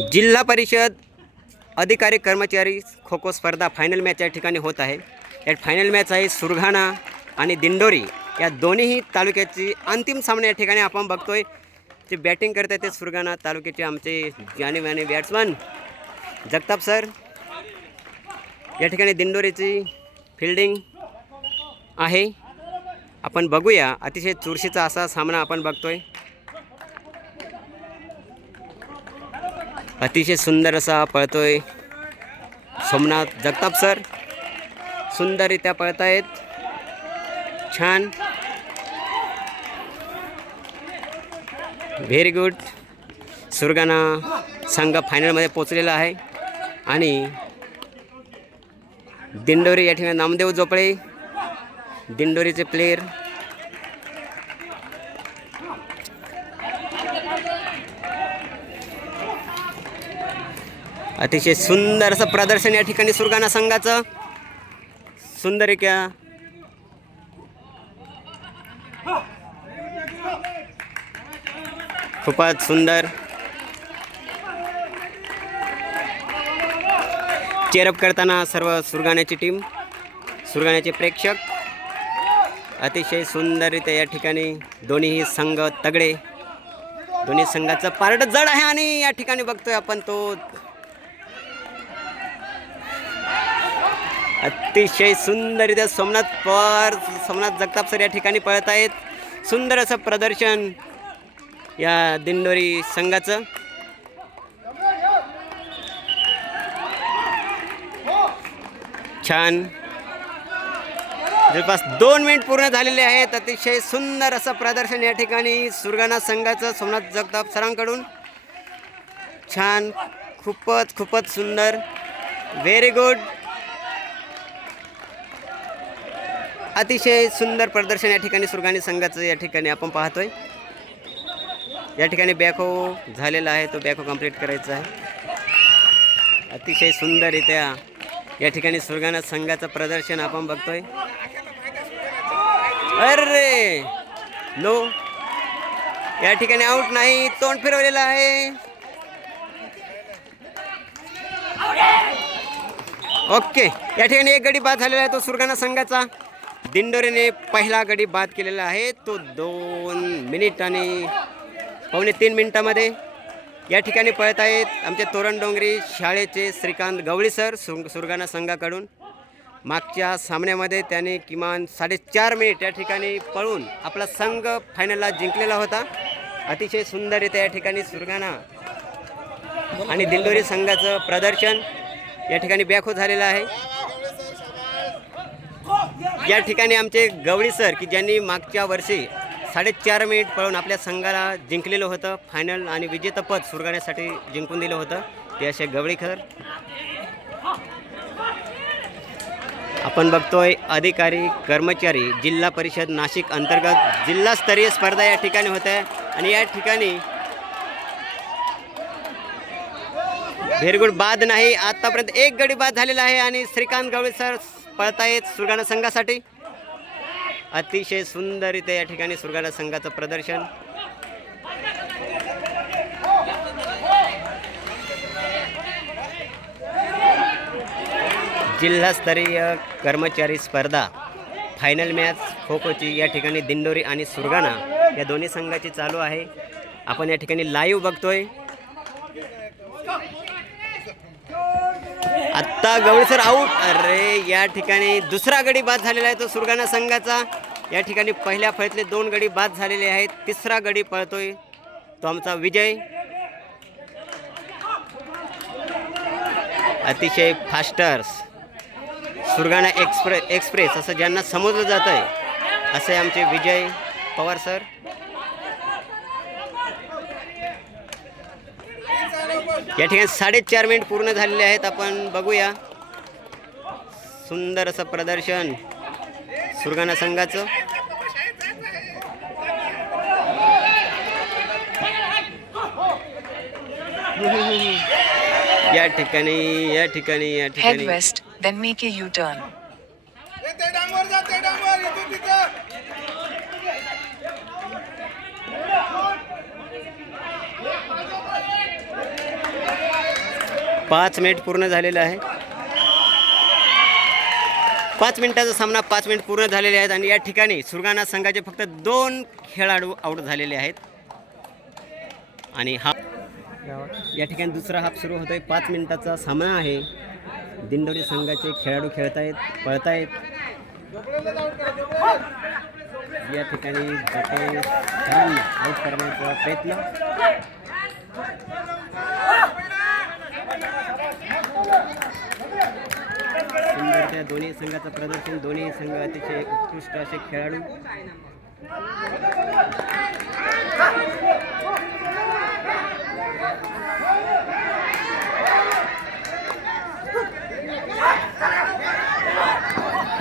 जिल्हा परिषद अधिकारी कर्मचारी खो खो स्पर्धा फायनल मॅच या ठिकाणी होत आहे. या फायनल मॅच आहे सुरघाणा आणि दिंडोरी. या दोन्हीही तालुक्याची अंतिम सामना या ठिकाणी आपण बघतोय. जे बॅटिंग करत आहेत ते सुरगाणा तालुक्याचे आमचे जाणीवाने बॅट्समन जगताप सर या ठिकाणी दिंडोरीची फिल्डिंग आहे. आपण बघूया. अतिशय चुरशीचा असा सामना आपण बघतोय. अतिशय सुंदर असा पळतोय सोमनाथ जगताप सर. सुंदररित्या पळतायत. छान. व्हेरी गुड सुरगाणा संघ फायनलमध्ये पोचलेला आहे. आणि दिंडोरी या ठिकाणी नामदेव झोपळे दिंडोरीचे प्लेयर अतिशय सुंदर असं प्रदर्शन या ठिकाणी सुरगाणा संघाचं. सुंदर आहे क्या खूपच सुंदर. चेअरअप करताना सर्व सुरगाण्याची टीम सुरगाण्याचे प्रेक्षक. अतिशय सुंदररित्या या ठिकाणी दोन्ही संघ तगडे. दोन्ही संघाचं पार्ट जड आहे आणि या ठिकाणी बघतोय आपण तो अतिशय सुंदररित्या सोमनाथ पवार सोमनाथ जगताप सर या ठिकाणी पळत आहेत. सुंदर असं प्रदर्शन या दिंडोरी संघाचं. छान. जवळपास दोन मिनिट पूर्ण झालेले आहेत. अतिशय सुंदर असं प्रदर्शन या ठिकाणी सुरगाणा संघाचं सोमनाथ जगताप सरांकडून. छान. खूपच खूपच सुंदर. व्हेरी गुड अतिशय सुंदर प्रदर्शन या ठिकाणी सुरगाणी संघाचं या ठिकाणी आपण पाहतोय. या ठिकाणी बॅको हो झालेला आहे तो बॅको हो कंप्लीट करायचा आहे. अतिशय सुंदररित्या या ठिकाणी सुरगाणा संघाचं प्रदर्शन आपण बघतोय. अरे! नो. या ठिकाणी आऊट नाही तोंड फिरवलेलं आहे. ओके या ठिकाणी एक गडी बाद झालेला आहे तो सुरगाणा संघाचा. दिंडोरीने पहिला गडी बाद केलेला आहे. तो दोन मिनिट आणि पावणे तीन मिनिटामध्ये या ठिकाणी पळत आहेत आमचे तोरण डोंगरी शाळेचे श्रीकांत गवळी सर सुर सुरगाणा संघाकडून. मागच्या सामन्यामध्ये त्याने किमान साडेचार मिनिट या ठिकाणी पळून आपला संघ फायनलला जिंकलेला होता. अतिशय सुंदररित्या या ठिकाणी सुरगाणा आणि दिंडोरी संघाचं प्रदर्शन या ठिकाणी बॅखो झालेलं आहे. या ठिकाणी आमचे गवळी सर की ज्यांनी मागच्या वर्षी साडेचार मिनिट पळून आपल्या संघाला जिंकलेलं होतं फायनल आणि विजेतपद सुरगाण्यासाठी जिंकून दिलं होतं. ते असे गवळीकर आपण बघतोय अधिकारी कर्मचारी जिल्हा परिषद नाशिक अंतर्गत जिल्हास्तरीय स्पर्धा या ठिकाणी होत आहे. आणि या ठिकाणी भेरगुड बाद नाही आतापर्यंत एक गडी बाद झालेला आहे आणि श्रीकांत गवळी सर पळतायत सुरगाणा संघासाठी अतिशय सुंदररित्या या ठिकाणी सुरगाणा संघाचं प्रदर्शन. जिल्हास्तरीय कर्मचारी स्पर्धा फायनल मॅच खो खोची या ठिकाणी दिंडोरी आणि सुरगाणा या दोन्ही संघाची चालू आहे. आपण या ठिकाणी लाईव्ह बघतोय. आत्ता गवळी सर आऊट अरे या ठिकाणी दुसरा गडी बाद झालेला आहे तो सुरगाणा संघाचा. या ठिकाणी पहिल्या फळीतले दोन गडी बाद झालेले आहेत. तिसरा गडी पळतोय तो आमचा विजय. अतिशय फास्टर्स. सुरगाणा एक्सप्रे एक्सप्रेस असं ज्यांना समजलं जात आहे असे आमचे विजय पवार सर. या ठिकाणी साडेचार मिनिट पूर्ण झालेले आहेत. आपण बघूया. सुंदर असं प्रदर्शन सुरगाणा संघाचं. या ठिकाणी या ठिकाणी या ठिकाणी. पाच मिनिट पूर्ण झालेलं आहे पाच मिनिटाचा सामना पाच मिनिट पूर्ण झालेले आहेत आणि या ठिकाणी सुरगाणा संघाचे फक्त दोन खेळाडू आऊट झालेले आहेत. आणि हा या ठिकाणी दुसरा हाफ सुरू होतोय. पाच मिनिटाचा सामना आहे. दिंडोरी संघाचे खेळाडू खेळतायत पळतायत. या ठिकाणी आउट करण्याचा प्रयत्न. त्या दोन्ही संघाचं प्रदर्शन दोन्ही संघ अतिशय उत्कृष्ट असे खेळाडू.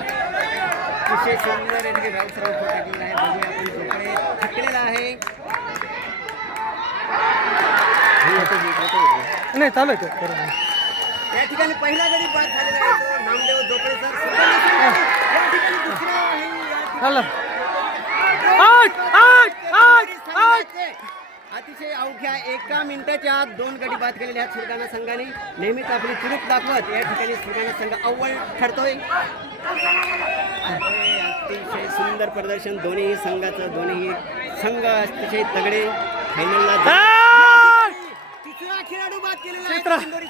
अतिशय सुंदर या ठिकाणी राऊतराव टाकलेला आहे. बघूया आपण जोकडे थकलेला आहे. होतो, होतो, होतो. नाही चालू आहे या ठिकाणी पहिला गडी बाद झालेला आहे तो नामदेव जोपळे सर सुंदर दिसतोय. या ठिकाणी दुसरा आहे या ठिकाणी झालं आठ आठ आठ आठ संघाचे अतिशय अवघ्या एका मिनिटाच्या आत दोन गडी बाद केलेले आहेत सुरगाणा संघाने. नेहमीच आपली चुरूक दाखवत या ठिकाणी सुरगाणा संघ अव्वल ठरतोय. अतिशय सुंदर प्रदर्शन. दोन्ही संघाचं दोन्ही संघ अतिशय तगडे. फायनलला खेळाडू बाद केलेला आहे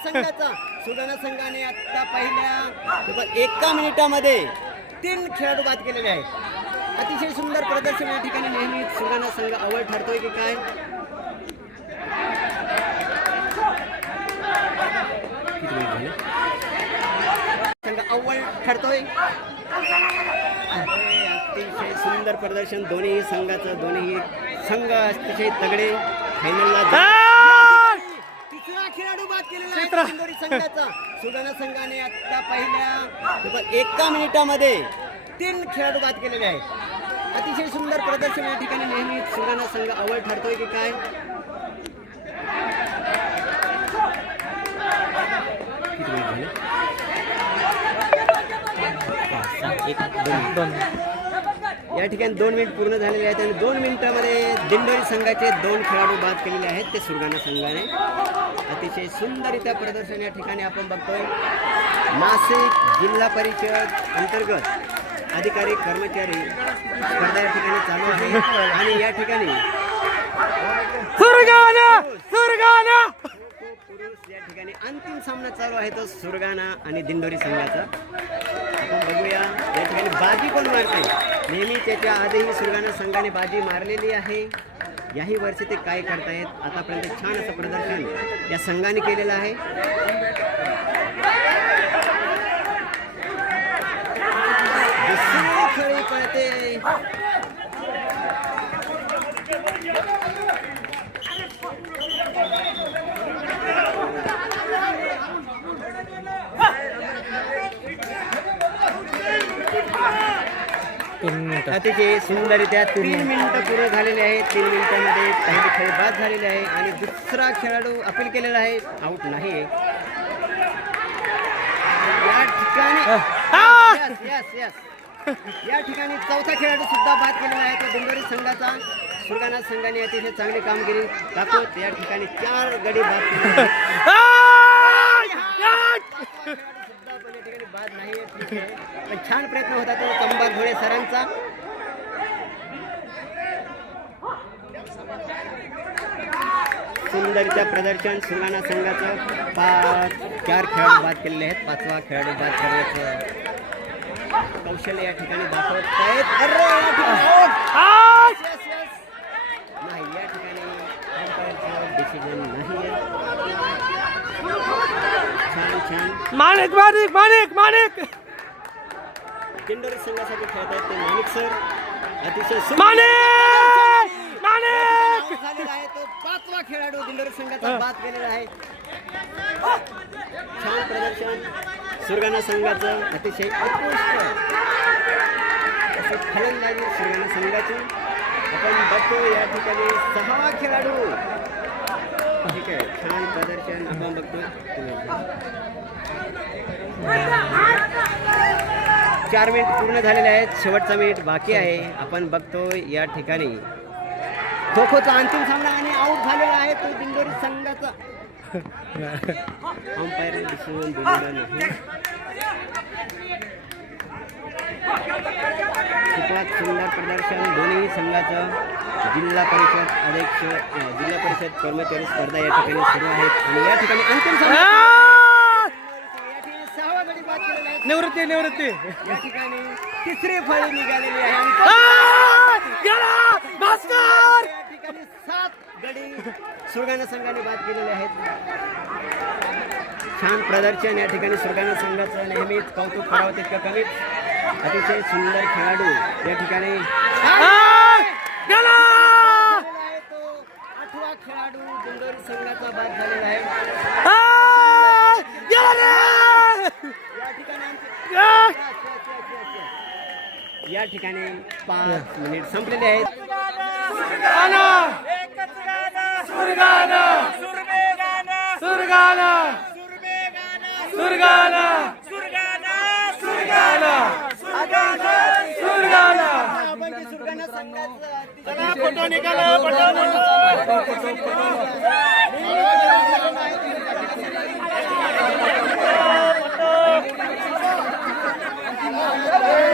संघाचा. सुरगाणा संघाने आता पहिल्या एका मिनिटामध्ये तीन खेळाडू बाद केलेले आहेत. अतिशय सुंदर प्रदर्शन या ठिकाणी नेहमी सुरगाणा संघ अव्वल ठरतोय की काय? संघ अव्वल ठरतोय. अतिशय सुंदर प्रदर्शन दोन्ही संघाचं दोन्ही संघ अतिशय तगडे फायनलला खेळाडू बाद केलेला संघाचा. सुगणा संघाने आता पहिल्या एका मिनिटामध्ये तीन खेळाडू बाद केलेले आहेत. अतिशय सुंदर प्रदर्शन या ठिकाणी नेहमी सुगणा संघ अव्वल ठरतोय की काय? या ठिकाणी दोन मिनिट पूर्ण झालेले आहेत आणि दोन मिनिटामध्ये दिंडोरी संघाचे दोन खेळाडू बाद केलेले आहेत. ते सुरगाणा संघाने. अतिशय सुंदररित्या प्रदर्शन या ठिकाणी आपण बघतोय. नाशिक जिल्हा परिषद अंतर्गत. अधिकारी कर्मचारी स्पर्धा या ठिकाणी चालू आहे आणि या ठिकाणी पुरुष या ठिकाणी अंतिम सामना चालू आहे तो सुरगाणा आणि दिंडोरी संघाचा. आपण बघूया या ठिकाणी बाजी कोण मारते? नेहमी त्याच्या आधीही सुरगाणा संघाने बाजी मारलेली आहे. याही वर्षी ते काय करतायत? आतापर्यंत छान असं प्रदर्शन या संघाने केलेलं आहे. दुसरी खेळी पळते. तीन मिनिटं. अतिशय सुंदररित्या तीन मिनिटं पूर्ण झालेले आहेत. तीन मिनिटांमध्ये पहिली खेळ बाद झालेले आहे आणि दुसरा खेळाडू अपील केलेला आहे. आऊट नाही या ठिकाणी. या ठिकाणी चौथा खेळाडू सुद्धा बाद केलेला आहे तो दिंडोरी संघाचा सुरगाणा संघाने अतिशय चांगली कामगिरी दाखवत या ठिकाणी चार गडी बाद केलेले आहेत. आठ! आठ! सुद्धा पण या ठिकाणी बाद नाही आहे, ठीक आहे. पण छान प्रयत्न होता तो कंबार घोडे सरांचा सुंदरच्या प्रदर्शन सुरगाणा संघाचं पाच चार खेळाडू बाद केलेले आहेत पाचवा खेळाडू बाद करण्याचं कौशल्य या ठिकाणी दाखवत आहेत. अरे या ठिकाणी. नाही या ठिकाणी डिसिजन नाही माणिक माणिक माणिक माणिक! किंडर संघासाठी खेळत आहेत ते माणिक सर अतिशय माणिक! माणिक! out झालेला आहे तो पाचवा खेळाडू दिंडोरी संघाचा बाद केलेला आहे. छान प्रदर्शन. सुरगाणा संघाचं अतिशय उत्कृष्ट अशी फलंदाजी सुरगाणा संघाची. आपण बघतो या ठिकाणी सहा खेळाडू. ठीक आहे छान प्रदर्शन आपण बघतोय. चार मिनिट पूर्ण झालेले आहेत. शेवटचा मिनिट बाकी आहे. आपण बघतो या ठिकाणी. खो खोचा अंतिम सामना आणि आऊट झालेला आहे. तो दिंडोरी संघाचा. अंपायर डिसिजन दिलेलं नाही खूपच सुंदर प्रदर्शन दोन्ही संघाचं जिल्हा परिषद अध्यक्ष जिल्हा परिषद कर्मचारी स्पर्धा या ठिकाणी सुरू आहेत. आणि या ठिकाणी अंतिम निवृत्ती निवृत्ती. या ठिकाणी तिसरी फळी निघालेली आहे. सात गडी सुरगाणा संघाने बाद केलेले आहेत. छान प्रदर्शन या ठिकाणी सुरगाणा संघाचं नेहमीच कौतुक करावं तितकं कमीच. अतिशय सुंदर खेळाडू या ठिकाणी. आठवा खेळाडू संघाचा बाद झालेला आहे. या ठिकाणी या ठिकाणी पाच मिनिट संपलेले आहेत Yeah.